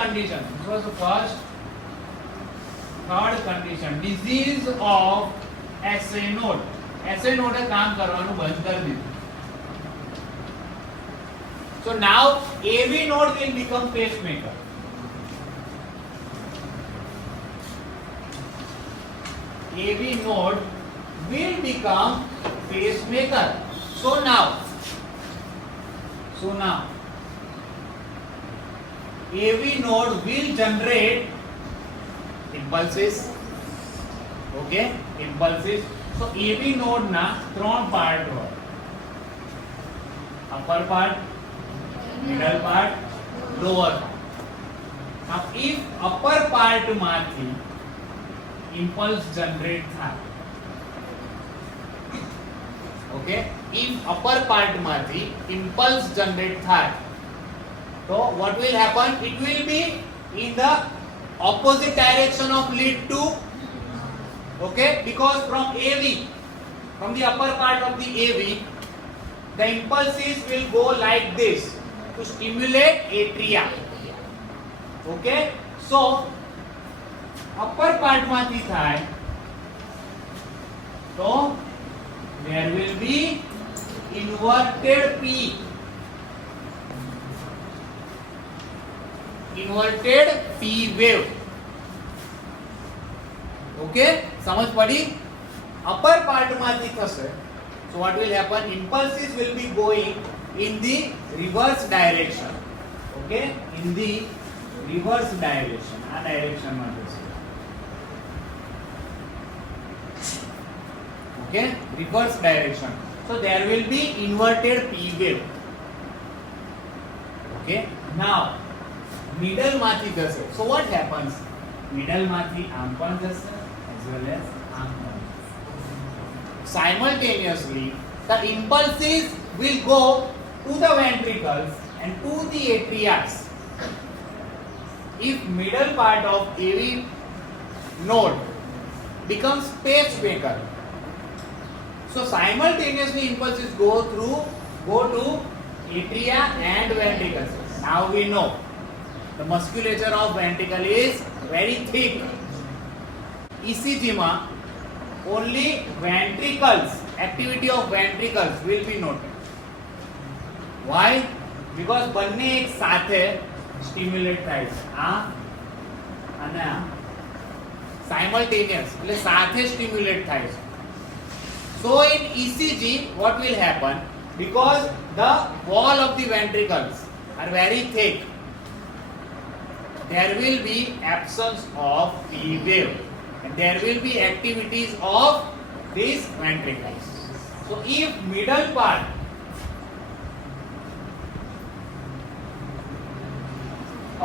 condition. This was the first. Third condition. Disease of SA node. SA node એ કામ કરવાનું બંધ કરી દીધું. So now AV node will become pacemaker. AV node will become pacemaker. So now AV node will generate impulses. Okay, impulses. So AV node na ત્રણ part હોય, upper part, middle part, lower part. Now if upper part માંથી impulse generate થાય, okay, if upper part માંથી impulse generate થાય, so what will happen? It will be in the opposite direction of lead to, okay, because from AV, from the upper part of the AV, the impulses will go like this to stimulate atria. Okay, so upper part માંથી થાય, so there will be inverted P, inverted P wave. Okay, समझ पड़ी? Upper part માંથી થશે, so what will happen? Impulses will be going in the reverse direction. Okay, in the reverse direction. આ direction માં થશે. Okay, reverse direction. So there will be inverted P wave. Okay, now middle માંથી જશે. So what happens? Middle માંથી આમ પણ જશે as well as આમ પણ. Simultaneously the impulses will go to the ventricles and to the atrias. If middle part of AV node becomes pacemaker, so simultaneously impulses go to atria and ventricles. Now we know the musculature of ventricle is very thick. ECG ma only ventricles, activity of ventricles will be noted. Why? Because બંને એક સાથે stimulate થાય છે, આ અને આ simultaneous, એટલે સાથે stimulate થાય છે. So in ECG what will happen? Because the wall of the ventricles are very thick, there will be absence of P wave and there will be activities of these ventricles. So if middle part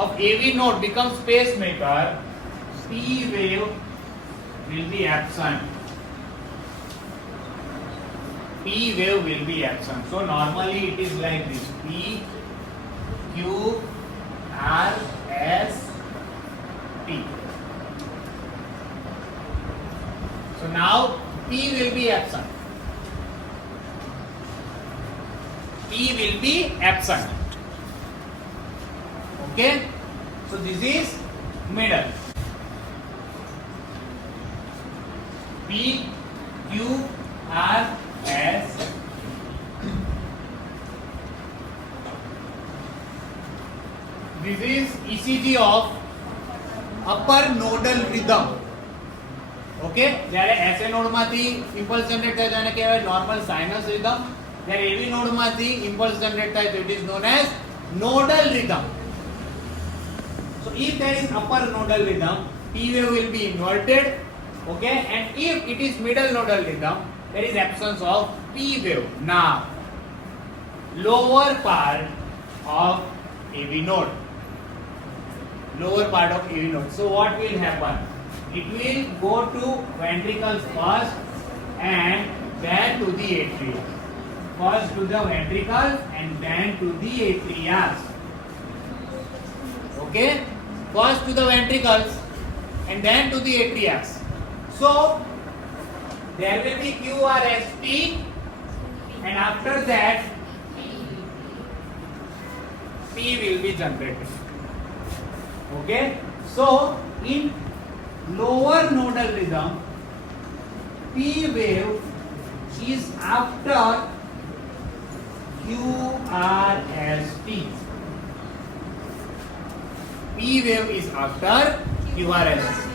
of AV node becomes pacemaker, P wave will be absent. P wave will be absent. So normally it is like this: P, Q, R, S, T. So now P will be absent. P will be absent. Okay? So this is middle. P, Q, R, S. This is ECG of upper nodal rhythm. Okay, જ્યારે SA node માંથી impulse generate થાય તો એને કહેવાય normal sinus rhythm. જ્યારે AV node માંથી impulse generate થાય તો it is known as nodal rhythm. So if there is upper nodal rhythm, P wave will be inverted. Okay, and if it is middle nodal rhythm, there is absence of P wave. Now lower part of AV node, lower part of AV node. So what will happen? It will go to ventricles first and then to the atria. First to the ventricles and then to the atrias. Okay, first to the ventricles and then to the atrias. So there will be QRST and after that P will be generated. Okay, so in lower nodal rhythm, P wave is after QRST. P wave is after QRST.